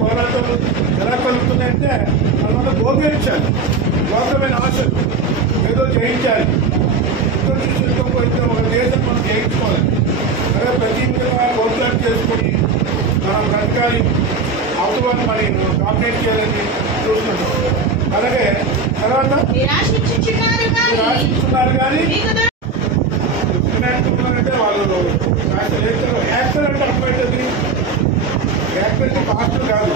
పోరాటాలు ఎలా కలుగుతున్నాయంటే మన గోపేయించాలి, లోకమైన ఆశలు ఏదో జయించాలి, పోయితే ఒక దేశం మనం జయించుకోవాలి. అదే ప్రతి గోపులాలు చేసుకుని మనం బ్రతకాలి, అవసరం మరి డామినేట్ చేయాలని చూస్తున్నాం. అలాగే తర్వాత రాసిస్తున్నారు కానీ అంటే వాళ్ళు యాక్టర్ అంటే అమ్మాయి యాక్టర్ అంటే పాత్ర కాదు.